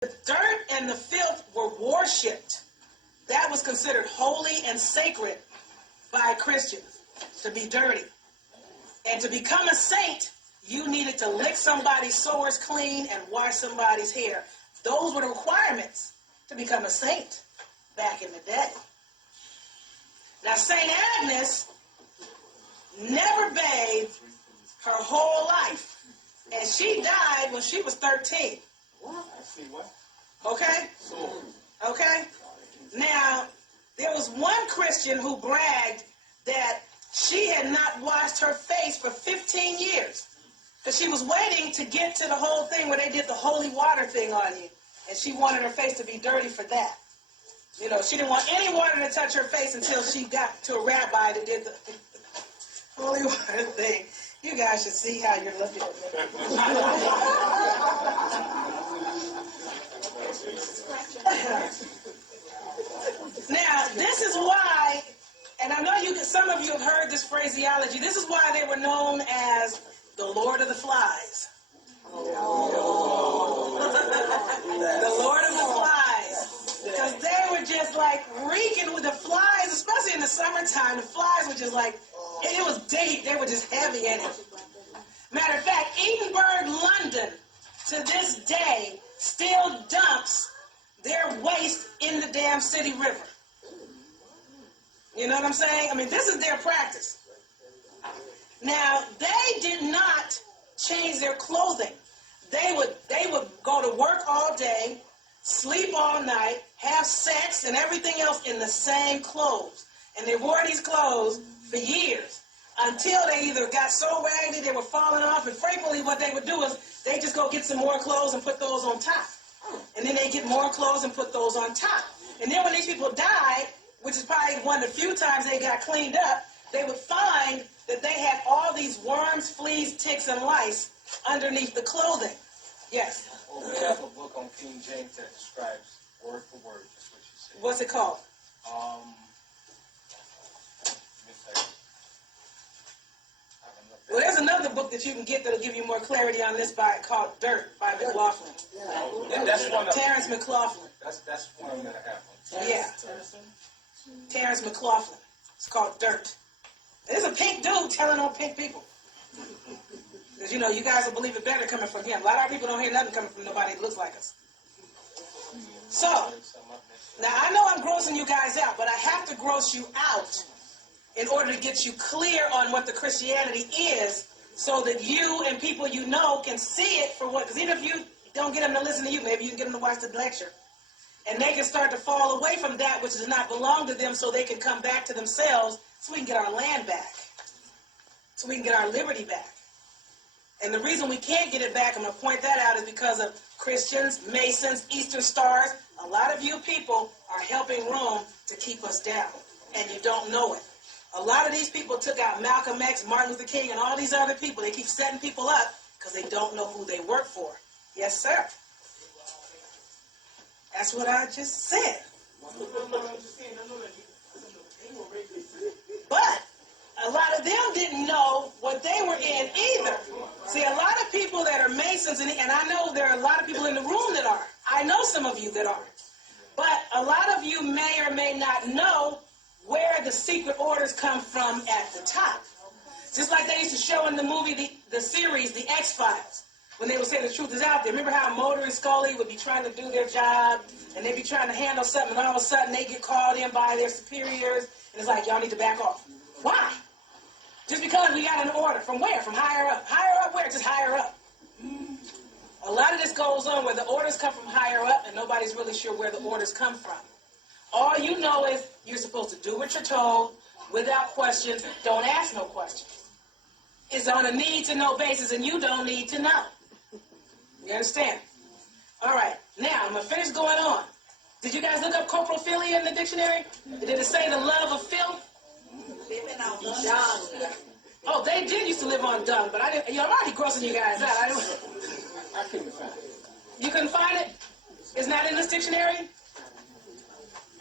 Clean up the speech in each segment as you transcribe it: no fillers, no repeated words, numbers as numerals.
The dirt and the filth were worshipped. That was considered holy and sacred by Christians, to be dirty. And to become a saint, you needed to lick somebody's sores clean and wash somebody's hair. Those were the requirements to become a saint back in the day. Now, St. Agnes never bathed her whole life, and she died when she was 13. Okay? Okay? Now, there was one Christian who bragged that she had not washed her face for 15 years. Because she was waiting to get to the whole thing where they did the holy water thing on you. And she wanted her face to be dirty for that. You know, she didn't want any water to touch her face until she got to a rabbi that did the holy water thing. You guys should see how you're looking at me. Now, this is why, and I know some of you have heard this phraseology, this is why they were known as the Lord of the Flies. The Lord of the Flies. Because they were just like reeking with the flies, especially in the summertime. The flies were just like, it was deep. They were just heavy in it. Matter of fact, Edinburgh, London, to this day, still dumps their waste in the damn city river. You know what I'm saying? I mean, this is their practice. Now, they did not change their clothing. They would go to work all day, sleep all night, have sex and everything else in the same clothes. And they wore these clothes for years until they either got so raggedy they were falling off, and frequently what they would do is they just go get some more clothes and put those on top. And then they get more clothes and put those on top. And then when these people died, which is probably one of the few times they got cleaned up, they would find that they had all these worms, fleas, ticks, and lice underneath the clothing. Yes? We have a book on King James that describes word for word just what you said. What's it called? Well, there's another book that you can get that'll give you more clarity on this called Dirt by McLaughlin. That's one of Terrence McLaughlin. That's one that I have. Yeah. Terrence McLaughlin. It's called Dirt. There's a pink dude telling on pink people. Because, you know, you guys will believe it better coming from him. A lot of our people don't hear nothing coming from nobody that looks like us. So, now I know I'm grossing you guys out, but I have to gross you out in order to get you clear on what the Christianity is, so that you and people you know can see it for what. Because even if you don't get them to listen to you, maybe you can get them to watch the lecture. And they can start to fall away from that which does not belong to them, so they can come back to themselves, so we can get our land back. So we can get our liberty back. And the reason we can't get it back, I'm going to point that out, is because of Christians, Masons, Eastern Stars. A lot of you people are helping Rome to keep us down, and you don't know it. A lot of these people took out Malcolm X, Martin Luther King, and all these other people. They keep setting people up because they don't know who they work for. Yes, sir. That's what I just said. But a lot of them didn't know what they were in either. See, a lot of people that are Masons, and I know there are a lot of people in the room that are. I know some of you that are. But a lot of you may or may not know where the secret orders come from at the top. Just like they used to show in the movie, the series, The X-Files, when they would say the truth is out there. Remember how Mulder and Scully would be trying to do their job, and they'd be trying to handle something, and all of a sudden they get called in by their superiors, and it's like, y'all need to back off. Why? Just because we got an order. From where? From higher up. Higher up where? Just higher up. A lot of this goes on where the orders come from higher up, and nobody's really sure where the orders come from. All you know is you're supposed to do what you're told without question. Don't ask no questions. It's on a need-to-know basis, and you don't need to know. You understand? All right. Now, I'm going to finish going on. Did you guys look up coprophilia in the dictionary? Did it say the love of filth? Oh, they did used to live on dung, but I didn't. I'm already grossing you guys out. I couldn't find it. You couldn't find it? It's not in this dictionary?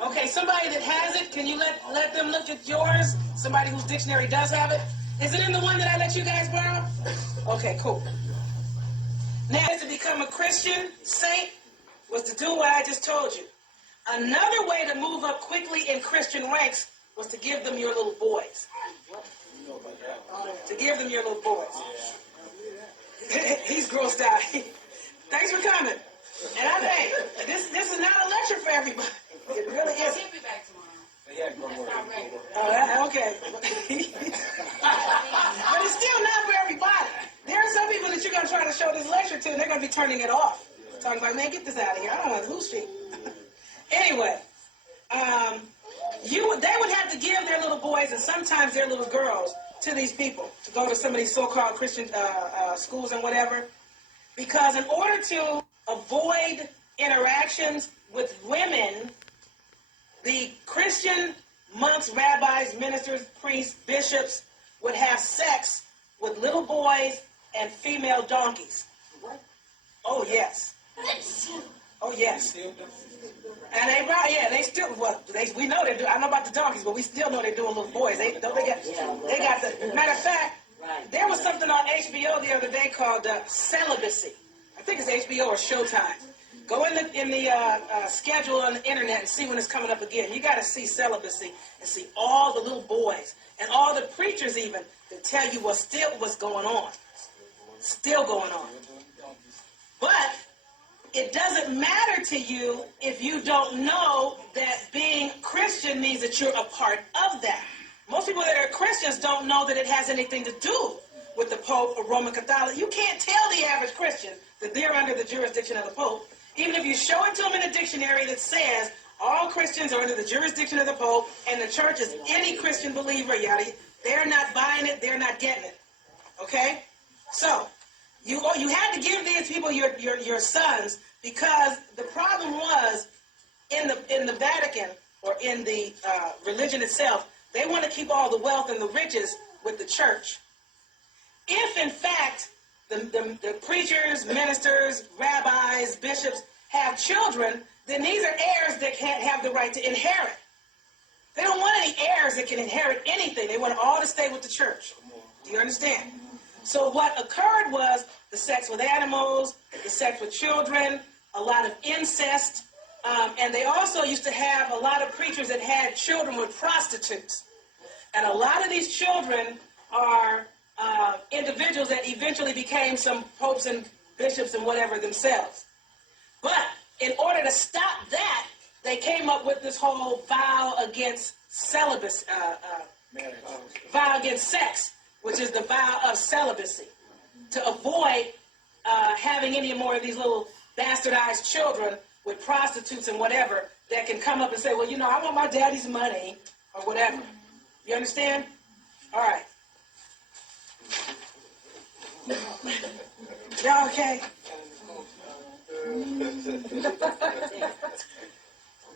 Okay, somebody that has it, can you let them look at yours? Somebody whose dictionary does have it? Is it in the one that I let you guys borrow? Okay, cool. Now, to become a Christian saint, was to do what I just told you. Another way to move up quickly in Christian ranks was to give them your little boys. To give them your little boys. He's grossed out. Thanks for coming. And I think this is not a lecture for everybody. It really isn't. He'll be back tomorrow. Okay. But it's still not for everybody. There are some people that you're going to try to show this lecture to, and they're going to be turning it off. Talking about, man, get this out of here. I don't know who's she. Anyway, they would have to give their little boys and sometimes their little girls to these people to go to some of these so-called Christian schools and whatever, because in order to avoid interactions with women, the Christian monks, rabbis, ministers, priests, bishops would have sex with little boys and female donkeys. What? Oh, yes. Oh, yes. And they still, we know they do. I don't know about the donkeys, but we still know they're doing little boys. They got the, matter of fact, there was something on HBO the other day called Celibacy. I think it's HBO or Showtime. Go in the schedule on the internet and see when it's coming up again. You got to see Celibacy and see all the little boys and all the preachers even that tell you what's going on. Still going on. But it doesn't matter to you if you don't know that being Christian means that you're a part of that. Most people that are Christians don't know that it has anything to do with the Pope or Roman Catholic. You can't tell the average Christian that they're under the jurisdiction of the Pope. Even if you show it to them in a dictionary that says all Christians are under the jurisdiction of the Pope and the church is any Christian believer, yada, they're not buying it, they're not getting it. Okay? So, you had to give these people your sons because the problem was in the Vatican or in the religion itself, they want to keep all the wealth and the riches with the church. If, in fact, the preachers, ministers, rabbis, bishops have children, then these are heirs that can't have the right to inherit. They don't want any heirs that can inherit anything. They want all to stay with the church. Do you understand? So what occurred was the sex with animals, the sex with children, a lot of incest, and they also used to have a lot of preachers that had children with prostitutes. And a lot of these children are individuals that eventually became some popes and bishops and whatever themselves. But in order to stop that, they came up with this whole vow against celibacy, vow against sex, which is the vow of celibacy, to avoid having any more of these little bastardized children with prostitutes and whatever that can come up and say, well, I want my daddy's money or whatever. You understand? All right. Y'all okay?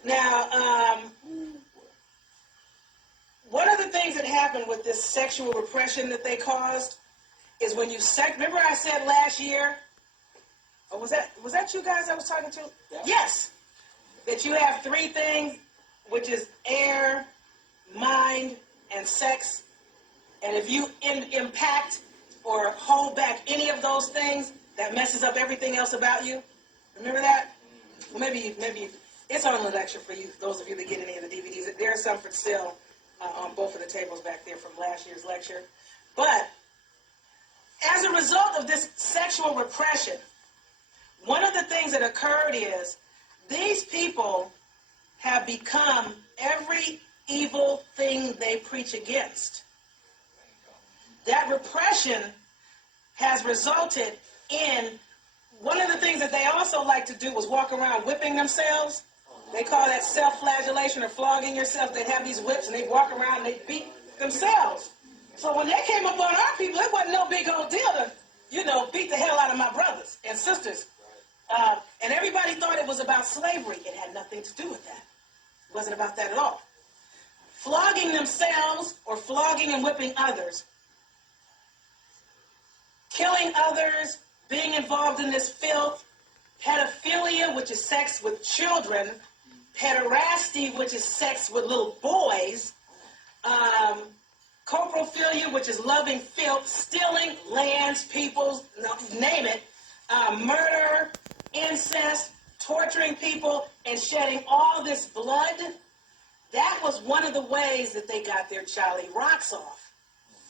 Now, one of the things that happened with this sexual repression that they caused is when you remember I said last year, or was that you guys I was talking to? Yeah. Yes. That you have three things, which is air, mind, and sex. And if you impact or hold back any of those things, that messes up everything else about you. Remember that? Well, maybe it's on the lecture for you, those of you that get any of the DVDs. There are some for sale on both of the tables back there from last year's lecture. But as a result of this sexual repression, one of the things that occurred is these people have become every evil thing they preach against. That repression has resulted in one of the things that they also like to do was walk around whipping themselves. They call that self-flagellation or flogging yourself. They'd have these whips and they'd walk around and they'd beat themselves. So when they came up on our people, it wasn't no big old deal to, beat the hell out of my brothers and sisters. And everybody thought it was about slavery. It had nothing to do with that. It wasn't about that at all. Flogging themselves or flogging and whipping others, killing others, being involved in this filth, pedophilia, which is sex with children, pederasty, which is sex with little boys, coprophilia, which is loving filth, stealing lands, peoples, name it, murder, incest, torturing people and shedding all this blood, that was one of the ways that they got their jolly rocks off.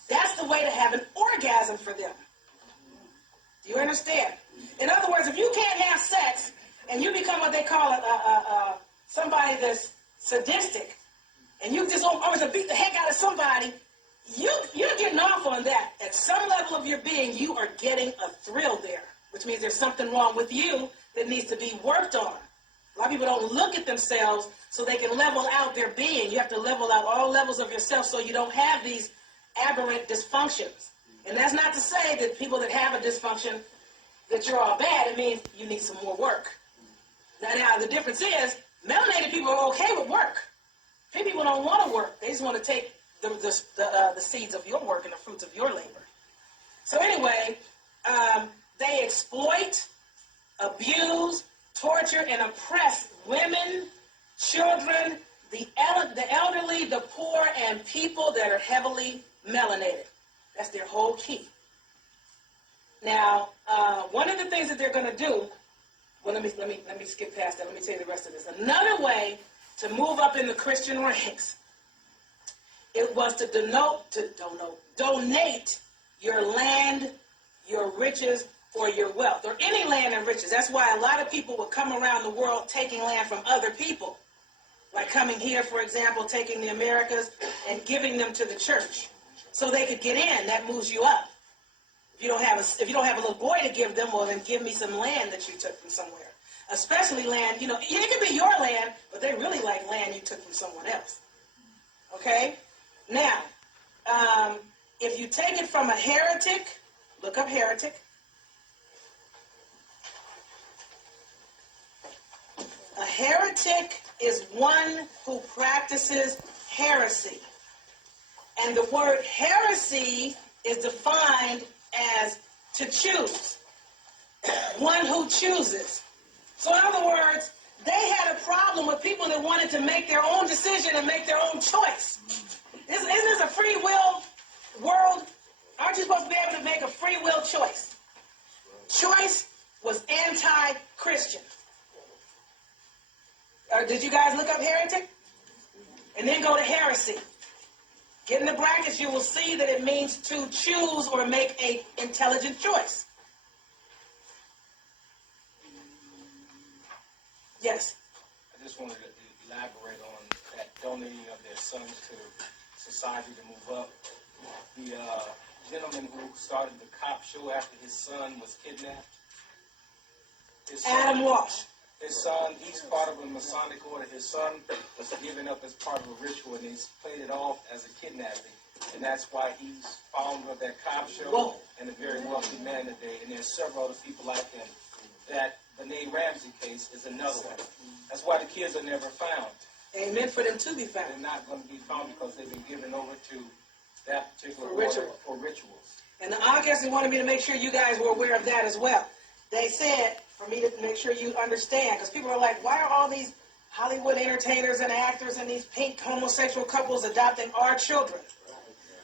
That's the way to have an orgasm for them. Do you understand? In other words, if you can't have sex and you become what they call somebody that's sadistic, and you just always to beat the heck out of somebody, you're getting off on that. At some level of your being, you are getting a thrill there, which means there's something wrong with you that needs to be worked on. A lot of people don't look at themselves so they can level out their being. You have to level out all levels of yourself so you don't have these aberrant dysfunctions. And that's not to say that people that have a dysfunction, that you're all bad. It means you need some more work. Now the difference is, melanated people are okay with work. Few people don't want to work. They just want to take the seeds of your work and the fruits of your labor. So anyway, they exploit, abuse, torture, and oppress women, children, the elderly, the poor, and people that are heavily melanated. That's their whole key. Now, one of the things that they're going to do, well, let me skip past that. Let me tell you the rest of this. Another way to move up in the Christian ranks, it was to donate your land, your riches, or your wealth, or any land and riches. That's why a lot of people would come around the world taking land from other people, like coming here, for example, taking the Americas and giving them to the church, so they could get in. That moves you up. If you don't have a little boy to give them, well, then give me some land that you took from somewhere. Especially land, it could be your land, but they really like land you took from someone else. Okay? Now, if you take it from a heretic, look up heretic. A heretic is one who practices heresy. And the word heresy is defined as to choose. One who chooses. So in other words, they had a problem with people that wanted to make their own decision and make their own choice. Isn't this a free will world? Aren't you supposed to be able to make a free will choice? Choice was anti-Christian. Did you guys look up heretic? And then go to heresy. Get in the brackets, you will see that it means to choose or make an intelligent choice. Yes? I just wanted to elaborate on that donating of their sons to society to move up. The gentleman who started the cop show after his son was kidnapped. Adam Walsh. His son, he's part of a Masonic order. His son was given up as part of a ritual, and he's played it off as a kidnapping. And that's why he's founder of that cop show. Whoa. And a very wealthy man today. And there's several other people like him. That Benet Ramsey case is another one. That's why the kids are never found. Ain't meant for them to be found. They're not going to be found because they've been given over to that particular order for rituals. And the outcasts wanted me to make sure you guys were aware of that as well. They said, for me to make sure you understand, because people are like, why are all these Hollywood entertainers and actors and these pink homosexual couples adopting our children?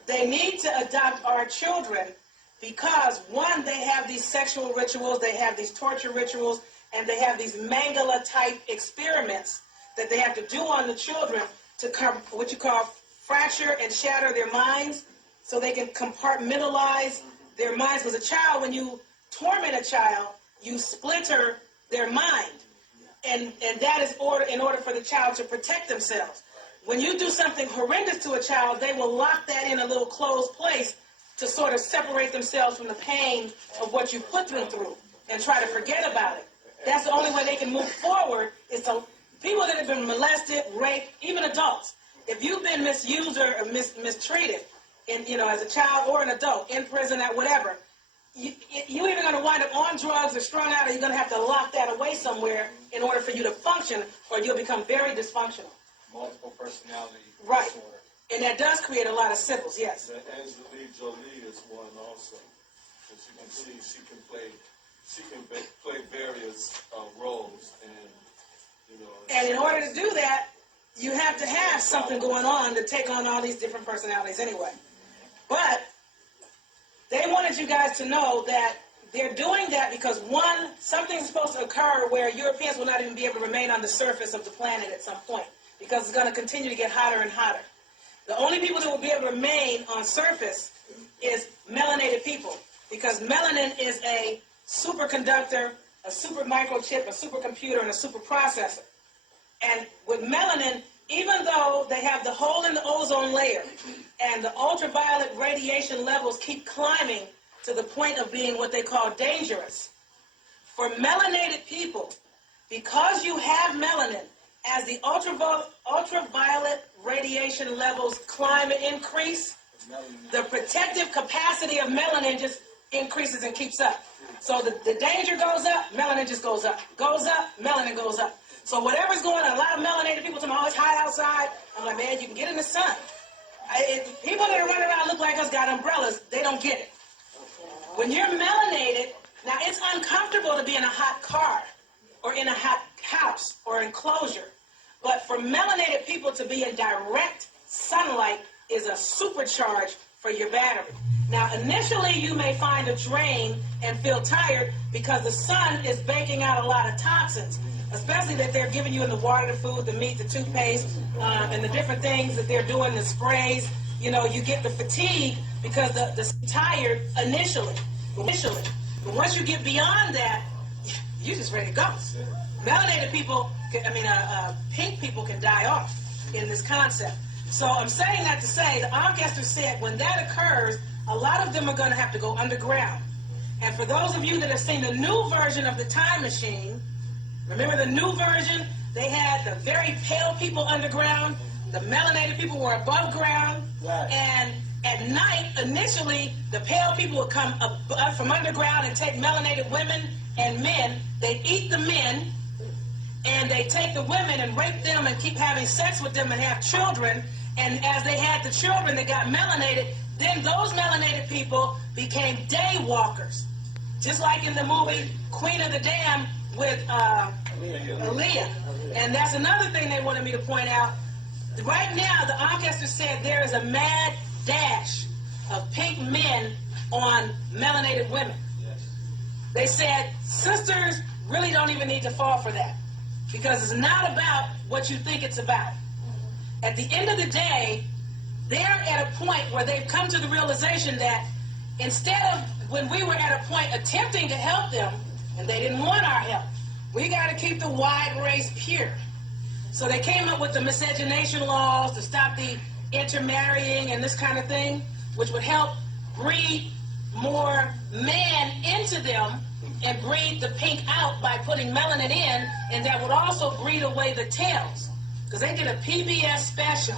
They need to adopt our children because, one, they have these sexual rituals, they have these torture rituals, and they have these Mangala-type experiments that they have to do on the children to what you call fracture and shatter their minds so they can compartmentalize their minds. Because a child, when you torment a child, you splinter their mind. And that is in order for the child to protect themselves. When you do something horrendous to a child, they will lock that in a little closed place to sort of separate themselves from the pain of what you put them through and try to forget about it. That's the only way they can move forward is to people that have been molested, raped, even adults. If you've been misused or mistreated, as a child or an adult, in prison or whatever, you're either going to wind up on drugs or strung out, or you're going to have to lock that away somewhere in order for you to function, or you'll become very dysfunctional. Multiple personality right. disorder. And that does create a lot of symptoms, yes. That Angelina Jolie is one also. As you can see, she can play various roles, and in order to do that, you have to have something going on to take on all these different personalities anyway. But they wanted you guys to know that they're doing that because, one, something's supposed to occur where Europeans will not even be able to remain on the surface of the planet at some point, because it's going to continue to get hotter and hotter. The only people that will be able to remain on surface is melanated people, because melanin is a superconductor, a super microchip, a supercomputer, and a super processor. And with melanin, even though they have the hole in the ozone layer and the ultraviolet radiation levels keep climbing to the point of being what they call dangerous, for melanated people, because you have melanin, as the ultraviolet radiation levels climb and increase, the protective capacity of melanin just increases and keeps up. So the danger goes up, melanin just goes up. Goes up, melanin goes up. So whatever's going on, a lot of melanated people tell me, oh, it's hot outside. I'm like, man, you can get in the sun. People that are running around look like us got umbrellas, they don't get it. When you're melanated, now it's uncomfortable to be in a hot car or in a hot house or enclosure. But for melanated people to be in direct sunlight is a supercharge for your battery. Now, initially, you may find a drain and feel tired because the sun is baking out a lot of toxins, especially that they're giving you in the water, the food, the meat, the toothpaste, and the different things that they're doing, the sprays. You know, you get the fatigue because the tired initially. But once you get beyond that, you're just ready to go. Melanated people, pink people can die off in this concept. So I'm saying that to say, the Ancestor said when that occurs, a lot of them are going to have to go underground. And for those of you that have seen the new version of the time machine, remember the new version? They had the very pale people underground. The melanated people were above ground. Right. And at night, initially, the pale people would come up from underground and take melanated women and men. They'd eat the men, and they take the women and rape them and keep having sex with them and have children. And as they had the children that got melanated, then those melanated people became day walkers. Just like in the movie Queen of the Dam with Aaliyah. And that's another thing they wanted me to point out. Right now, the Ancestor said there is a mad dash of pink men on melanated women. They said sisters really don't even need to fall for that, because it's not about what you think it's about. At the end of the day, they're at a point where they've come to the realization that instead of when we were at a point attempting to help them, and they didn't want our help, we got to keep the white race pure. So they came up with the miscegenation laws to stop the intermarrying and this kind of thing, which would help breed more man into them and breed the pink out by putting melanin in, and that would also breed away the tails. Because they did a PBS special.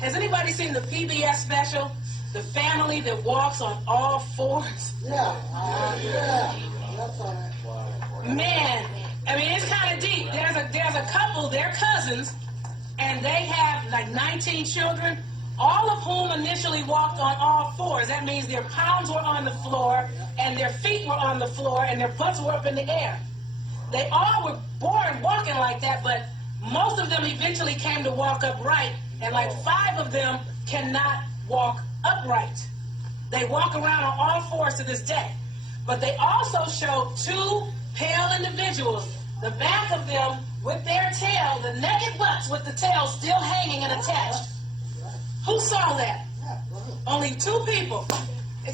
Has anybody seen the PBS special? The family that walks on all fours? Yeah. That's all right. Man, I mean, it's kind of deep. There's a couple, they're cousins, and they have like 19 children, all of whom initially walked on all fours. That means their palms were on the floor, and their feet were on the floor, and their butts were up in the air. They all were born walking like that, but most of them eventually came to walk upright, and like 5 of them cannot walk upright. They walk around on all fours to this day. But they also show 2 pale individuals, the back of them with their tail, the naked butts with the tail still hanging and attached. Who saw that? Only 2 people.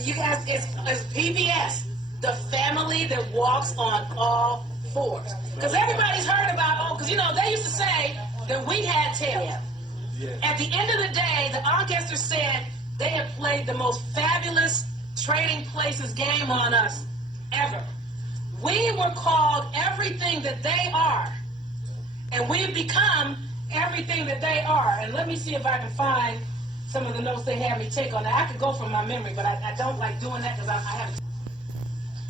You guys, it's PBS, the family that walks on all fours. Because everybody's heard about, because they used to say that we had tails. At the end of the day, the Ancestor said they have played the most fabulous trading places game on us ever. We were called everything that they are, and we've become everything that they are. And let me see if I can find some of the notes they had me take on that. I could go from my memory, but I don't like doing that because I haven't.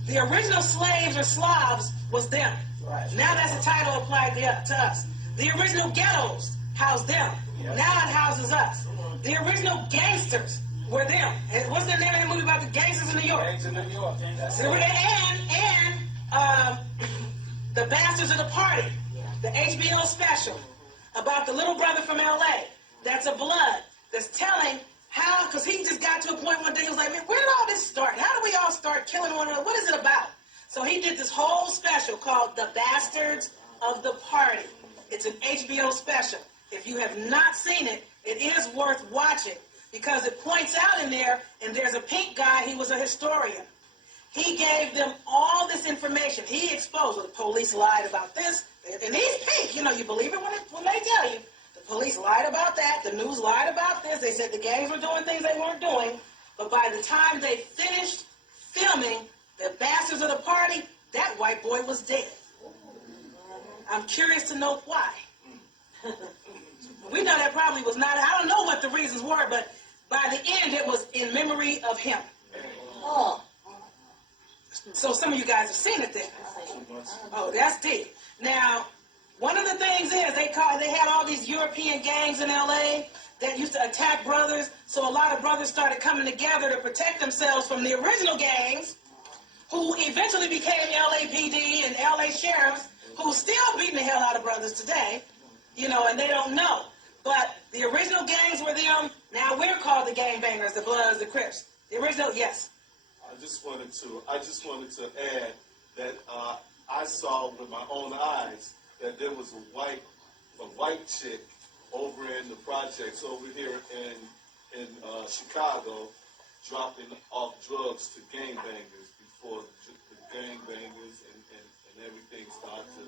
The original slaves or Slavs was them. Right. Now that's a title applied to us. The original ghettos housed them. Now it houses us. The original gangsters were them. And what's the name of the movie about the gangsters in New York? Gangs in New York. And the Bastards of the Party, the HBO special about the little brother from LA. That's a blood. That's telling how, because he just got to a point one day, he was like, man, where did all this start? How do we all start killing one another? What is it about? So he did this whole special called The Bastards of the Party. It's an HBO special. If you have not seen it, it is worth watching because it points out in there, and there's a pink guy, he was a historian. He gave them all this information. He exposed, well, the police lied about this, and he's pink. You know, you believe it when they tell you. The police lied about that. The news lied about this. They said the gangs were doing things they weren't doing. But by the time they finished filming The Bastards of the Party, that white boy was dead. I'm curious to know why. We know that probably was not, I don't know what the reasons were, but by the end it was in memory of him. Oh. So some of you guys have seen it then. Oh, that's deep. Now, one of the things is they had all these European gangs in LA that used to attack brothers, so a lot of brothers started coming together to protect themselves from the original gangs, who eventually became LAPD and LA sheriffs, who still beating the hell out of brothers today, you know, and they don't know. But the original gangs were them. Now we're called the gangbangers, the Bloods, the Crips. The original, yes. I just wanted to add that I saw with my own eyes that there was a white chick over in the projects over here in Chicago, dropping off drugs to gangbangers before the gangbangers and everything started to.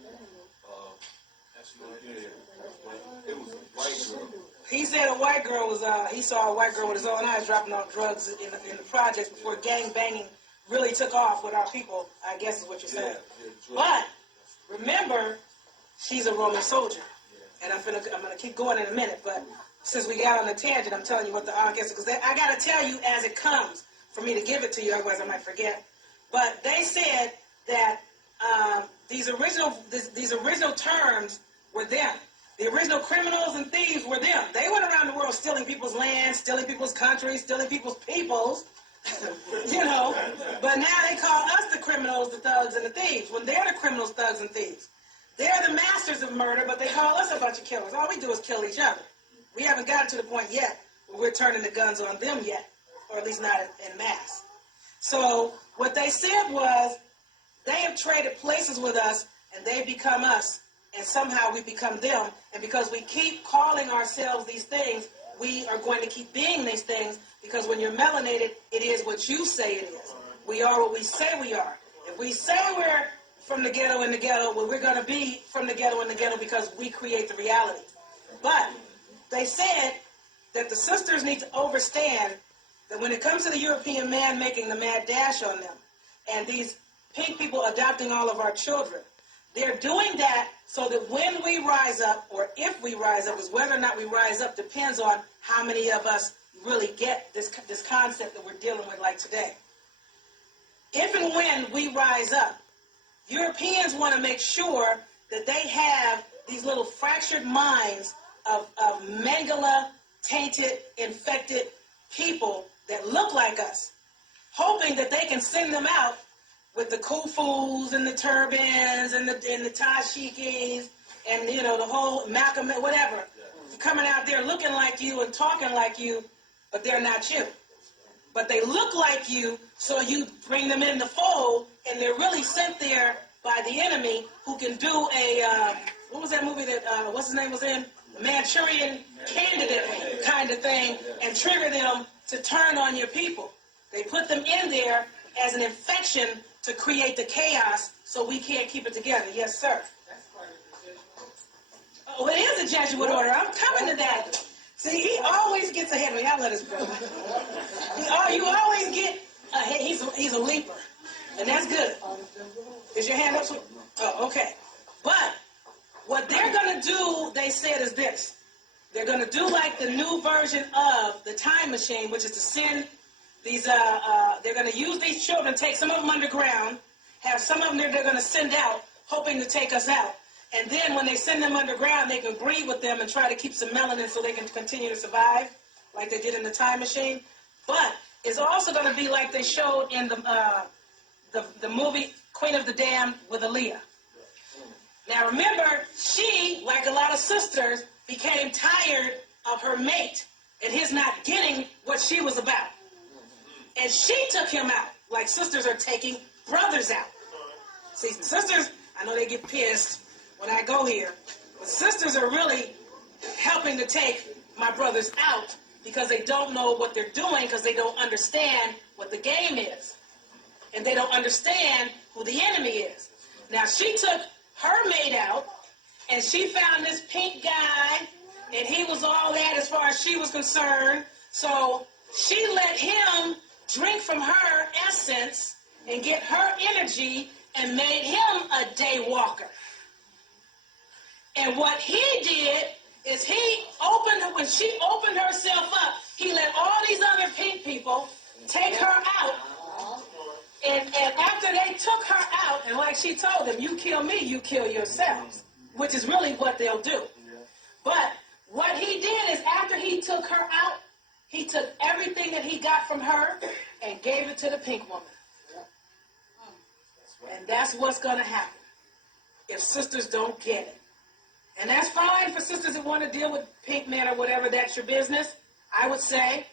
It was a white girl. He said a white girl was, he saw a white girl with his own eyes dropping off drugs in the projects before gang banging really took off with our people, I guess is what you're saying. But remember, she's a Roman soldier. And I'm gonna keep going in a minute, but since we got on the tangent, I'm telling you what the arc is, because I got to tell you as it comes for me to give it to you, otherwise I might forget. But they said that these original terms were them. The original criminals and thieves were them. They went around the world stealing people's land, stealing people's countries, stealing people's peoples, you know. But now they call us the criminals, the thugs, and the thieves, when they're the criminals, thugs, and thieves. They're the masters of murder, but they call us a bunch of killers. All we do is kill each other. We haven't gotten to the point yet where we're turning the guns on them yet, or at least not en masse. So what they said was, they have traded places with us, and they become us, and somehow we become them. And because we keep calling ourselves these things, we are going to keep being these things, because when you're melanated, it is what you say it is. We are what we say we are. If we say we're from the ghetto in the ghetto, well, we're going to be from the ghetto in the ghetto because we create the reality. But they said that the sisters need to understand that when it comes to the European man making the mad dash on them, and these pink people adopting all of our children, they're doing that so that when we rise up, or if we rise up, because whether or not we rise up depends on how many of us really get this concept that we're dealing with like today. If and when we rise up, Europeans want to make sure that they have these little fractured minds of Mangala, tainted, infected people that look like us, hoping that they can send them out with the kufus and the turbans and the tashikis and, you know, the whole Malcolm, whatever, coming out there looking like you and talking like you, but they're not you. But they look like you, so you bring them in the fold, and they're really sent there by the enemy, who can do a, what was that movie that, what's his name was in? The Manchurian Candidate kind of thing, and trigger them to turn on your people. They put them in there as an infection to create the chaos, so we can't keep it together. Yes, sir. Oh, it is a Jesuit order. I'm coming to that. See, he always gets ahead of me. I'll let us go. You always get ahead. He's a leaper, and that's good. Is your hand up? Oh, okay. But what they're going to do, they said, is this. They're going to do like the new version of the time machine, which is to send these, they're going to use these children, take some of them underground, have some of them they're going to send out, hoping to take us out. And then when they send them underground, they can breed with them and try to keep some melanin so they can continue to survive, like they did in the time machine. But it's also going to be like they showed in the movie Queen of the Damned with Aaliyah. Now remember, she, like a lot of sisters, became tired of her mate and his not getting what she was about. And she took him out, like sisters are taking brothers out. See, sisters, I know they get pissed when I go here, but sisters are really helping to take my brothers out because they don't know what they're doing because they don't understand what the game is. And they don't understand who the enemy is. Now, she took her maid out, and she found this pink guy, and he was all that as far as she was concerned. So she let him drink from her essence and get her energy and made him a day walker. And what he did is when she opened herself up, he let all these other pink people take her out. And after they took her out, and like she told them, you kill me, you kill yourselves, which is really what they'll do. But what he did is after he took her out, he took everything that he got from her and gave it to the pink woman. And that's what's going to happen if sisters don't get it. And that's fine for sisters that want to deal with pink men or whatever. That's your business. I would say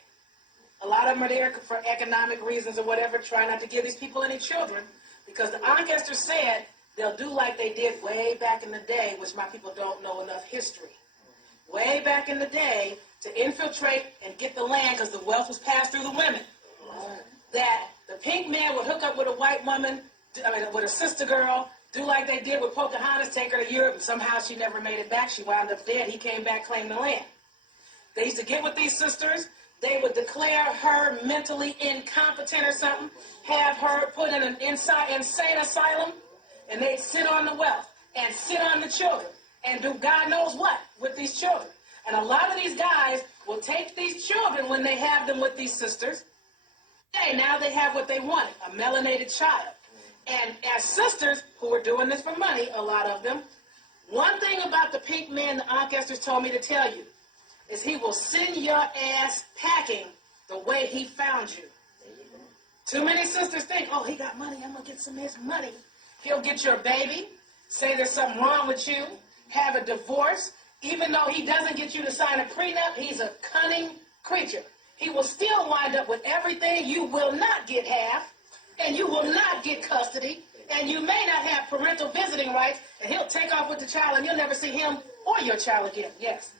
a lot of them are there for economic reasons or whatever. Try not to give these people any children because the Aunt Esther said they'll do like they did way back in the day, which my people don't know enough history. Way back in the day to infiltrate and get the land because the wealth was passed through the women. That the pink man would hook up with a white woman, with a sister girl, do like they did with Pocahontas, take her to Europe, and somehow she never made it back. She wound up dead. He came back, claimed the land. They used to get with these sisters. They would declare her mentally incompetent or something, have her put in an insane asylum, and they'd sit on the wealth and sit on the children and do God knows what with these children. And a lot of these guys will take these children when they have them with these sisters. Hey, now they have what they wanted, a melanated child. And as sisters who were doing this for money, a lot of them, one thing about the pink man the Aunt Esther's told me to tell you is he will send your ass packing the way he found you. Too many sisters think, oh, he got money, I'm going to get some of his money. He'll get your baby, say there's something wrong with you, have a divorce. Even though he doesn't get you to sign a prenup, he's a cunning creature. He will still wind up with everything. You will not get half. And you will not get custody, and you may not have parental visiting rights, and he'll take off with the child, and you'll never see him or your child again. Yes.